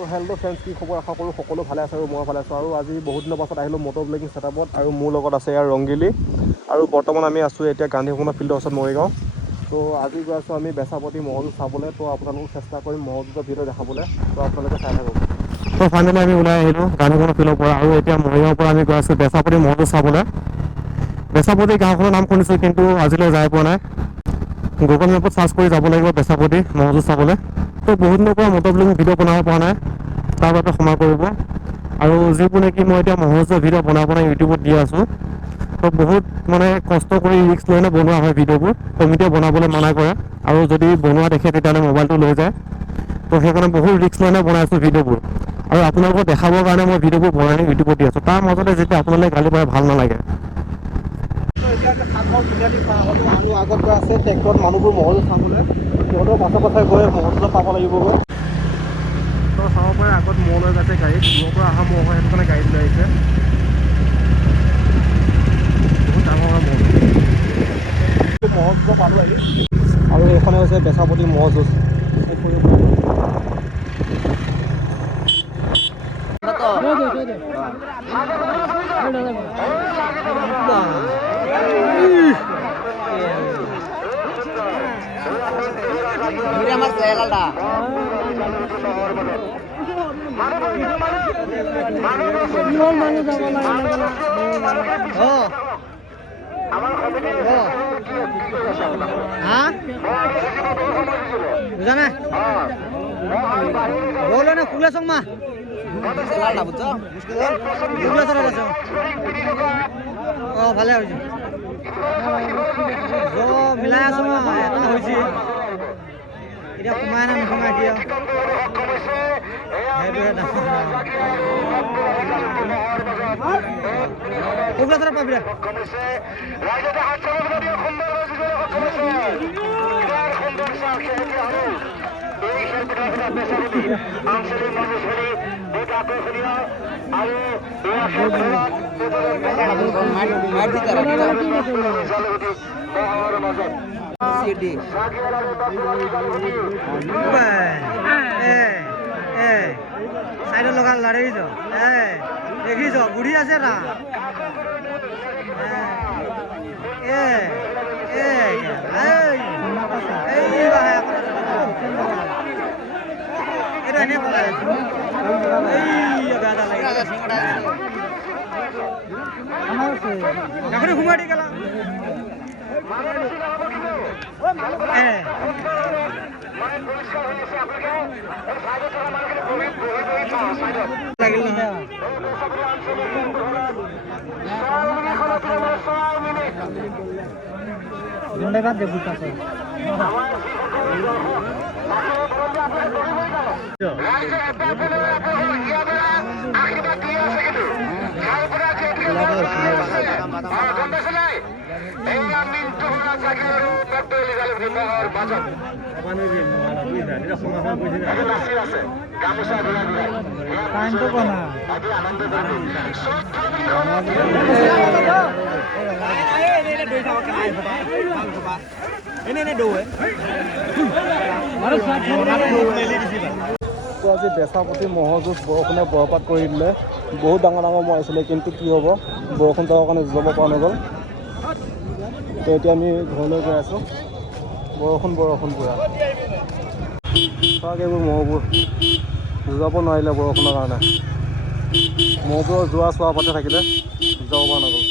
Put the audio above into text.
তো hello' friends, কি খবৰ? আশা কৰোঁ সকলো ভালে আছে আৰু মই ভালে আছোঁ। আৰু আজি বহুত দিনৰ পাছত আহিলোঁ মটৰ ব্লগিং ছেটআপত, আৰু মোৰ লগত আছে ইয়াৰ ৰংগিলি। আৰু বৰ্তমান আমি আছোঁ এতিয়া গান্ধী ভ্ৰমণ ফিল্ডৰ ওচৰত মৰিগাঁও। তো আজি গৈ আছোঁ আমি বেচাপতি মহযুঁজ চাবলৈ। তো আপোনালোকক চেষ্টা কৰিম মহযুঁজৰ ভিডিঅ' দেখাবলৈ, তো আপোনালোকে চাই থাকক। তো ফাইনেলি আমি ওলাই আহিলোঁ গান্ধী ভ্ৰমণ ফিল্ডৰ পৰা, আৰু এতিয়া মৰিগাঁৱৰ পৰা আমি গৈ আছোঁ বেচাপতি মহযুঁজ চাবলৈ। বেচাপতি গাঁওখনৰ নাম শুনিছোঁ, কিন্তু আজিলৈ যাই পোৱা নাই। গুগল মেপত চাৰ্চ কৰি যাব লাগিব বেচাপতি মহযুঁজ চাবলৈ। তো বহুত দিনৰ পৰা মটৰ ব্লগিং ভিডিঅ' বনাব পৰা নাই, তাৰ বাবে ক্ষমা কৰিব। আৰু যিবোৰ নেকি মই এতিয়া মহযুঁজৰ ভিডিঅ' বনাই ইউটিউবত দি আছোঁ, তো বহুত মানে কষ্ট কৰি ৰিস্ক লৈ বনোৱা হয় ভিডিঅ'বোৰ। কমিটিয়ে বনাবলৈ মানা কৰে, আৰু যদি বনোৱা দেখে তেতিয়াহ'লে মোবাইলটো লৈ যায়। তো সেইকাৰণে বহুত ৰিস্ক লৈ বনাই আছোঁ ভিডিঅ'বোৰ, আৰু আপোনালোকক দেখাবৰ কাৰণে মই ভিডিঅ'বোৰ বনাই ইউটিউবত দি আছোঁ। তাৰ মাজতে যেতিয়া আপোনালোকে গালি পাৰে ভাল নালাগে। আৰু আগত গৈ আছে ট্ৰেক্টৰত মানুহবোৰ মহযুঁজ চাবলৈ, সিহঁতৰ পাছে পাছে গৈ মহযুঁজ পাব লাগিবগৈ। তো চাব পাৰে আগত মহ লৈ গৈছে গাড়ীত, মোৰ পৰা অহা মহ হয়, সেইটো কাৰণে গাড়ীত লৈ আহিছে। বহুত ডাঙৰ মহ মহযুঁজ পালোঁ আহি, আৰু এইখনে হৈছে বেচাপতি মহযুঁজ। বুঝা নাই বলো না খুলে চং মা ভালে হৈছে মিলাই আছো এটা হৈছে এতিয়া সোমাই না নোসোমাই দিয়া সেইটোৱে পাবি সাইডত লগা লড়াইছ দেখিছ ঘূৰি আছে না ঘুমাই দি গেলা লাগিল ধন্যবাদ দেবুতা আজি বেচাপতি মহযুঁজ বৰষুণে বৰপাত কৰি দিলে। বহুত ডাঙৰ ডাঙৰ মহ আছিলে, কিন্তু কি হ'ব বৰষুণ থকাৰ কাৰণে যুঁজাব পৰা নগ'ল। তো এতিয়া আমি ঘৰলৈ গৈ আছোঁ। বৰষুণ পুৰা চাওক এইবোৰ মহবোৰ যুঁজাব নোৱাৰিলে বৰষুণৰ কাৰণে। মহবোৰৰ যোৱা চোৱা পাতে থাকিলে যুঁজাব পৰা নগ'ল।